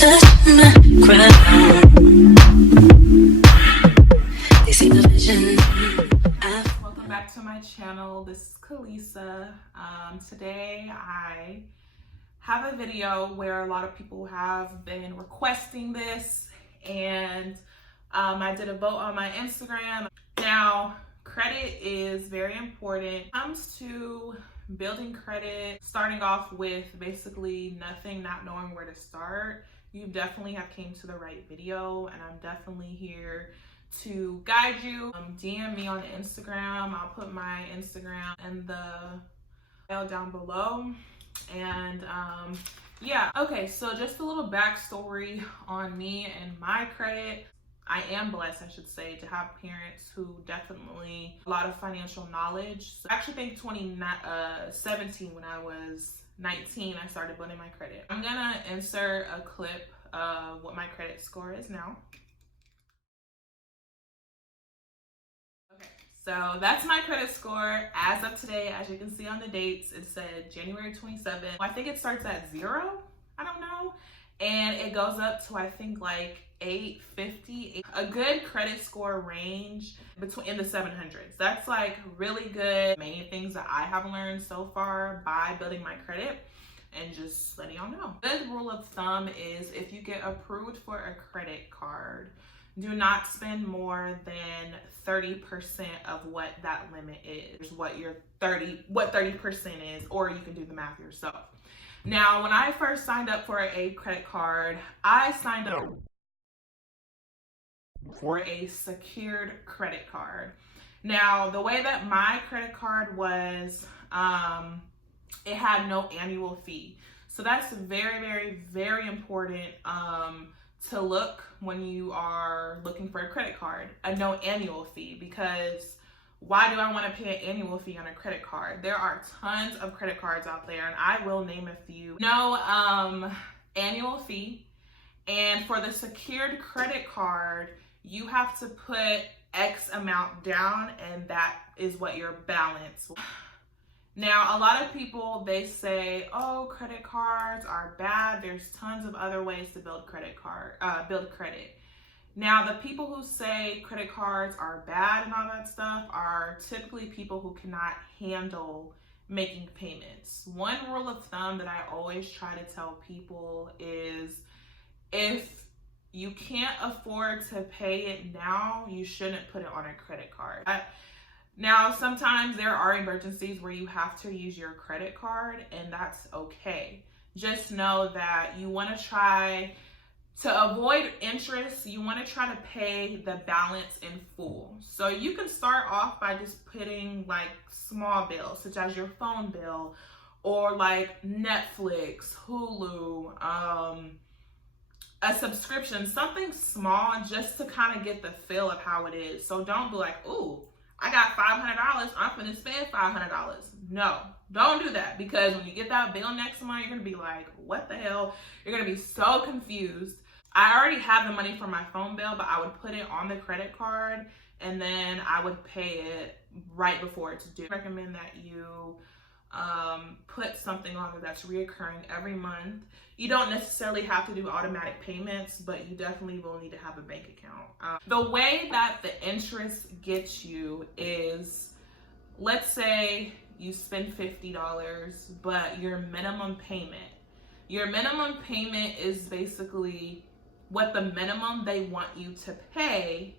touch my crown. They see the vision. Welcome back to my channel. This is Kalisa. Today I have a video where a lot of people have been requesting this, and I did a vote on my Instagram. Now, credit is very important. When it comes to building credit, starting off with basically nothing, not knowing where to start, you definitely have came to the right video, and I'm definitely here to guide you. DM me on Instagram. I'll put my Instagram in the bio down below. And yeah, okay, so just a little backstory on me and my credit. I am blessed, I should say, to have parents who definitely a lot of financial knowledge. So I actually think 2017, when I was 19, I started building my credit. I'm gonna insert a clip of what my credit score is now. Okay, so that's my credit score as of today. As you can see on the dates, it said January 27th. I think it starts at 0, I don't know. And it goes up to, I think, like 850. A good credit score range in the 700s. That's like really good. Main things that I have learned so far by building my credit, and just letting y'all know. Good rule of thumb is if you get approved for a credit card, do not spend more than 30% of what that limit is, what 30% is, or you can do the math yourself. Now, when I first signed up for a credit card, I signed up for a secured credit card. Now, the way that my credit card was, it had no annual fee. So that's very, very, very important to look when you are looking for a credit card, a no annual fee, because why do I want to pay an annual fee on a credit card? There are tons of credit cards out there, and I will name a few. No annual fee. And for the secured credit card, you have to put X amount down, and that is what your balance. Now, a lot of people, they say, oh, credit cards are bad. There's tons of other ways to build credit. Now, the people who say credit cards are bad and all that stuff are typically people who cannot handle making payments. One rule of thumb that I always try to tell people is if you can't afford to pay it now, you shouldn't put it on a credit card. Now, sometimes there are emergencies where you have to use your credit card, and that's okay. Just know that you want to try to avoid interest. You want to try to pay the balance in full. So you can start off by just putting like small bills, such as your phone bill, or like Netflix, Hulu, a subscription, something small, just to kind of get the feel of how it is. So don't be like, ooh, I got $500, I'm gonna spend $500. No, don't do that, because when you get that bill next month, you're gonna be like, what the hell? You're gonna be so confused. I already have the money for my phone bill, but I would put it on the credit card, and then I would pay it right before it's due. I recommend that you put something on there that's reoccurring every month. You don't necessarily have to do automatic payments, but you definitely will need to have a bank account. The way that the interest gets you is, let's say you spend $50, but your minimum payment is basically what the minimum they want you to pay,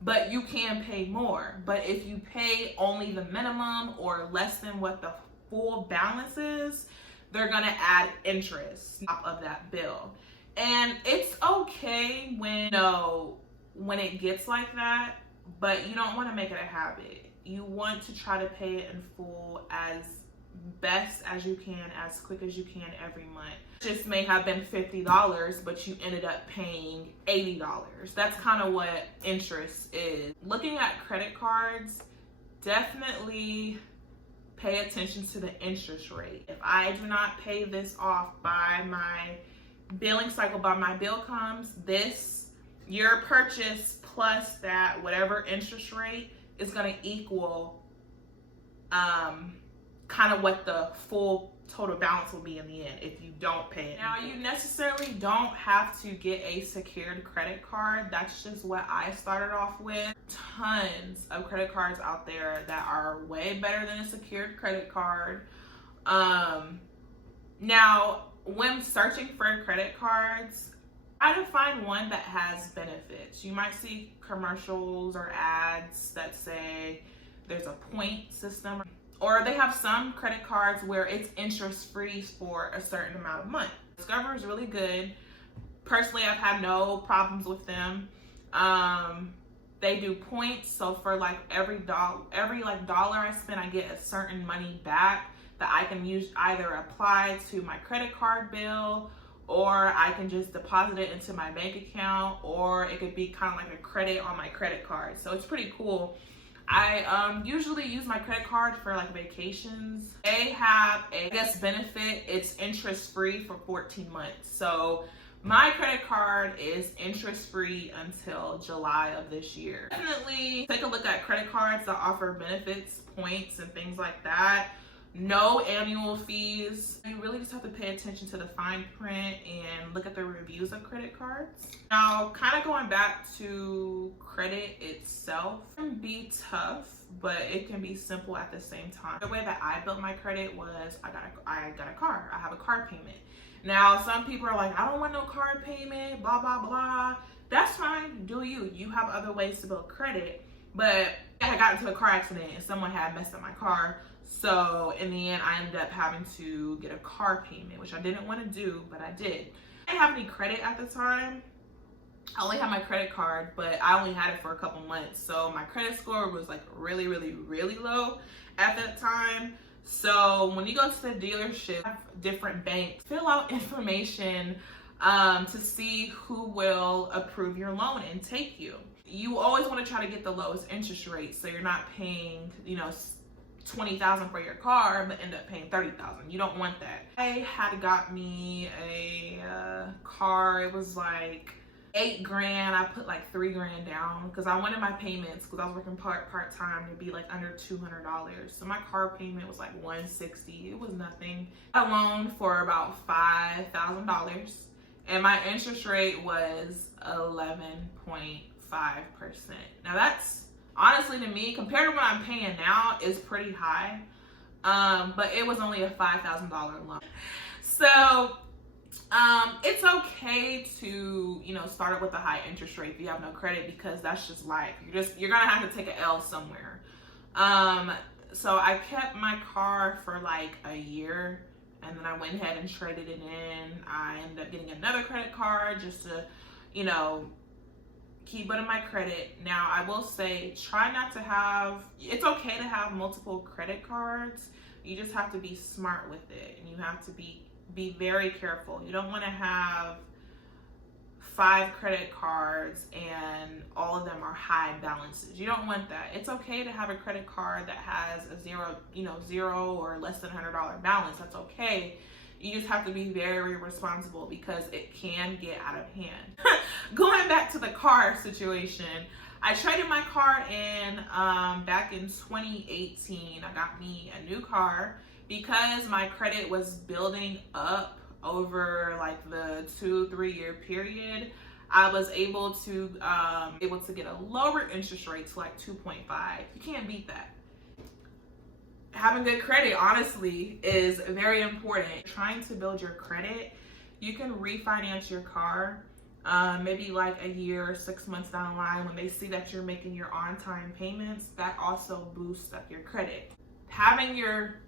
but you can pay more. But if you pay only the minimum or less than what the full balance is, they're gonna add interest on top of that bill. And it's okay when it gets like that, but you don't want to make it a habit. You want to try to pay it in full as best as you can, as quick as you can every month. Just may have been $50, but you ended up paying $80. That's kind of what interest is. Looking at credit cards, definitely pay attention to the interest rate. If I do not pay this off by my billing cycle, by my bill comes, your purchase plus that whatever interest rate is going to equal kind of what the full total balance will be in the end if you don't pay it. Now, you necessarily don't have to get a secured credit card. That's just what I started off with. Tons of credit cards out there that are way better than a secured credit card. Now, when searching for credit cards, try to find one that has benefits. You might see commercials or ads that say there's a point system, or they have some credit cards where it's interest free for a certain amount of months. Discover is really good. Personally, I've had no problems with them. They do points, so for like every dollar I spend, I get a certain money back that I can use, either apply to my credit card bill, or I can just deposit it into my bank account, or it could be kind of like a credit on my credit card. So it's pretty cool. I usually use my credit card for like vacations. They have a benefit. It's interest free for 14 months. So my credit card is interest free until July of this year. Definitely take a look at credit cards that offer benefits, points, and things like that. No annual fees. You really just have to pay attention to the fine print and look at the reviews of credit cards. Now, kind of going back to credit itself, it can be tough, but it can be simple at the same time. The way that I built my credit was I got a car. I have a car payment. Now, some people are like, I don't want no car payment, blah, blah, blah. That's fine. Do you. You have other ways to build credit. But I got into a car accident and someone had messed up my car. So in the end, I ended up having to get a car payment, which I didn't want to do, but I did. I didn't have any credit at the time. I only had my credit card, but I only had it for a couple months. So my credit score was like really, really, really low at that time. So when you go to the dealership, different banks, fill out information to see who will approve your loan and take you. You always want to try to get the lowest interest rate, so you're not paying, $20,000 for your car, but end up paying $30,000. You don't want that. I had got me a car. It was like $8,000. I put like $3,000 down because I wanted my payments, because I was working part-time, to be like under $200. So my car payment was like $160. It was nothing. I got a loan for about $5,000, and my interest rate was 11.5%. Now that's, honestly, to me, compared to what I'm paying now, is pretty high. But it was only a $5,000 loan. So it's okay to, start it with a high interest rate if you have no credit, because that's just life. You're gonna have to take an L somewhere. So I kept my car for like a year, and then I went ahead and traded it in. I ended up getting another credit card just to, keep building my credit. Now, I will say, try not to have, it's okay to have multiple credit cards. You just have to be smart with it, and you have to be very careful. You don't want to have 5 credit cards and all of them are high balances. You don't want that. It's okay to have a credit card that has a zero or less than $100 balance. That's okay. You just have to be very responsible, because it can get out of hand. Going back to the car situation, I traded my car in back in 2018. I got me a new car because my credit was building up over like the 2-3 year period. I was able to get a lower interest rate to like 2.5. You can't beat that. Having good credit, honestly, is very important. Trying to build your credit, you can refinance your car maybe like a year or 6 months down the line. When they see that you're making your on-time payments, that also boosts up your credit. Having your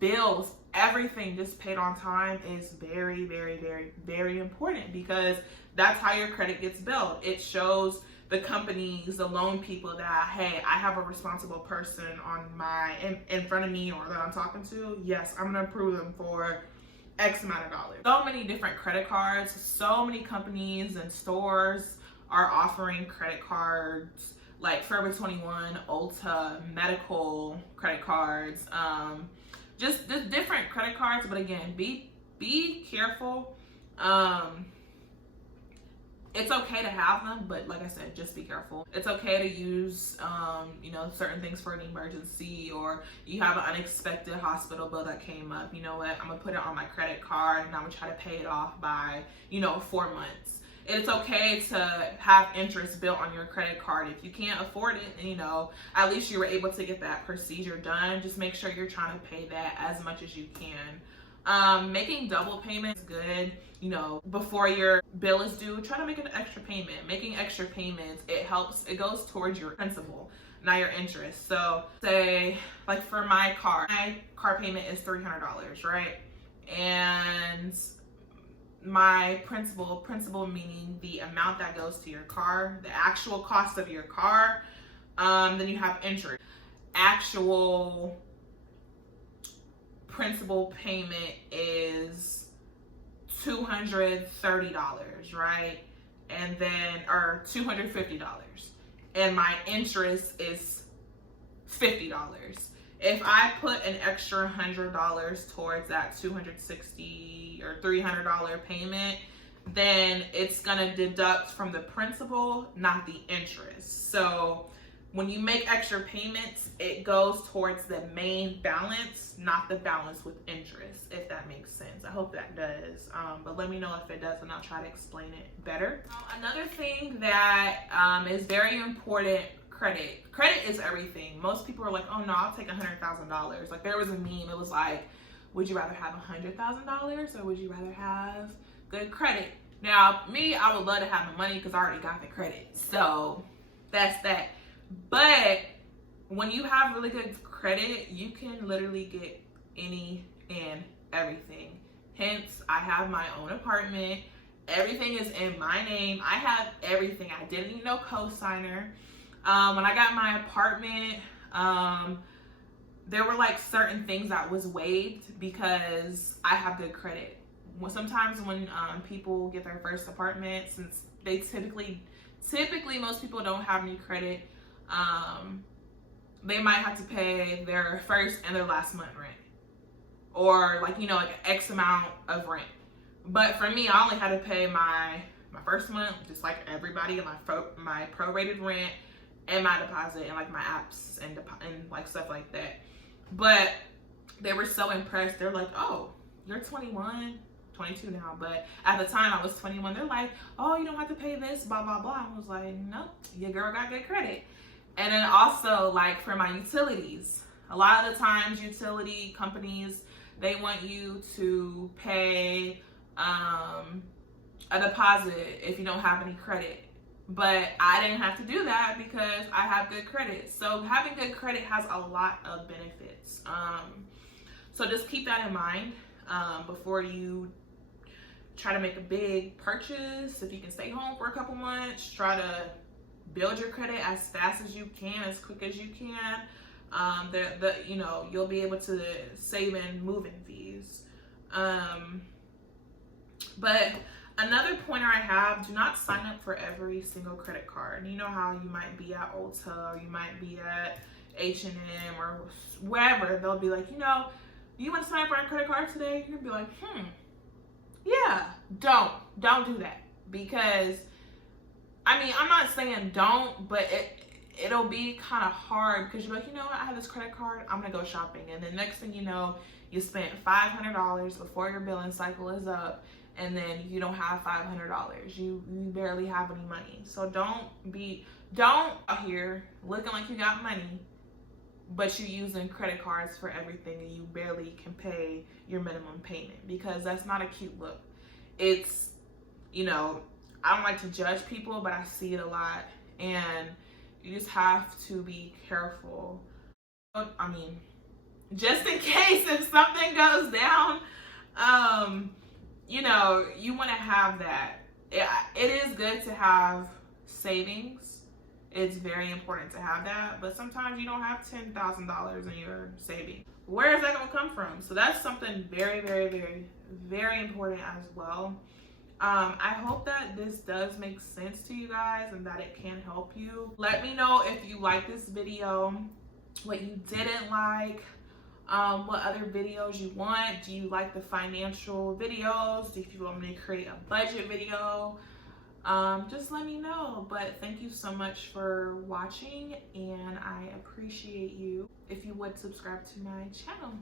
bills, everything just paid on time is very, very, very, very important, because that's how your credit gets built. It shows the companies, the loan people, that, hey, I have a responsible person on in front of me, or that I'm talking to. Yes, I'm gonna approve them for X amount of dollars. So many different credit cards. So many companies and stores are offering credit cards, like Forever 21, Ulta, medical credit cards, just different credit cards. But again, be careful. it's okay to have them, but like I said, just be careful. It's okay to use, certain things for an emergency, or you have an unexpected hospital bill that came up. You know what? I'm gonna put it on my credit card and I'm gonna try to pay it off by, 4 months. It's okay to have interest built on your credit card. If you can't afford it, at least you were able to get that procedure done. Just make sure you're trying to pay that as much as you can. Making double payments is good. Before your bill is due, try to make an extra payment. Making extra payments, it goes towards your principal, not your interest. So say, like for my car payment is $300, right? And my principal meaning the amount that goes to your car, the actual cost of your car, then you have interest. Actual principal payment is $230, right? And then, or $250. And my interest is $50. If I put an extra $100 towards that $260 or $300 payment, then it's gonna deduct from the principal, not the interest. So when you make extra payments, it goes towards the main balance, not the balance with interest, if that makes sense. I hope that does. But let me know if it does, and I'll try to explain it better. Another thing that is very important, credit. Credit is everything. Most people are like, oh no, I'll take $100,000. Like there was a meme, it was like, would you rather have $100,000 or would you rather have good credit? Now, me, I would love to have the money because I already got the credit. So that's that. But when you have really good credit, you can literally get any and everything. Hence, I have my own apartment. Everything is in my name. I have everything. I didn't need no co-signer. When I got my apartment, there were like certain things that was waived because I have good credit. Sometimes when people get their first apartment, since they typically most people don't have any credit, they might have to pay their first and their last month rent, or like an X amount of rent. But for me, I only had to pay my first month, just like everybody, and my prorated rent and my deposit and like my apps and like stuff like that. But they were so impressed. They're like, oh, you're 21, 22 now, but at the time I was 21. They're like, oh, you don't have to pay this, blah blah blah. I was like, no, your girl got good credit. And then also like for my utilities, a lot of the times utility companies, they want you to pay a deposit if you don't have any credit. But I didn't have to do that because I have good credit. So having good credit has a lot of benefits. So just keep that in mind before you try to make a big purchase. If you can stay home for a couple months, try to build your credit as fast as you can, as quick as you can. You'll be able to save in moving fees. But another pointer I have, do not sign up for every single credit card. You know how you might be at Ulta or you might be at H&M or wherever. They'll be like, you want to sign up for a credit card today? You're going to be like, yeah. Don't do that. Because, I'm not saying don't, but it'll be kind of hard because you're like, what, I have this credit card, I'm going to go shopping. And then next thing you know, you spent $500 before your billing cycle is up. And then you don't have $500. You barely have any money. So don't out here looking like you got money, but you're using credit cards for everything and you barely can pay your minimum payment, because that's not a cute look. It's, I don't like to judge people, but I see it a lot, and you just have to be careful. Just in case if something goes down, you want to have that. It is good to have savings. It's very important to have that, but sometimes you don't have $10,000 in your savings. Where is that going to come from? So that's something very, very, very, very important as well. I hope that this does make sense to you guys and that it can help you. Let me know if you like this video, what you didn't like, what other videos you want. Do you like the financial videos? Do you want me to create a budget video? just let me know. But thank you so much for watching, and I appreciate you. If you would subscribe to my channel.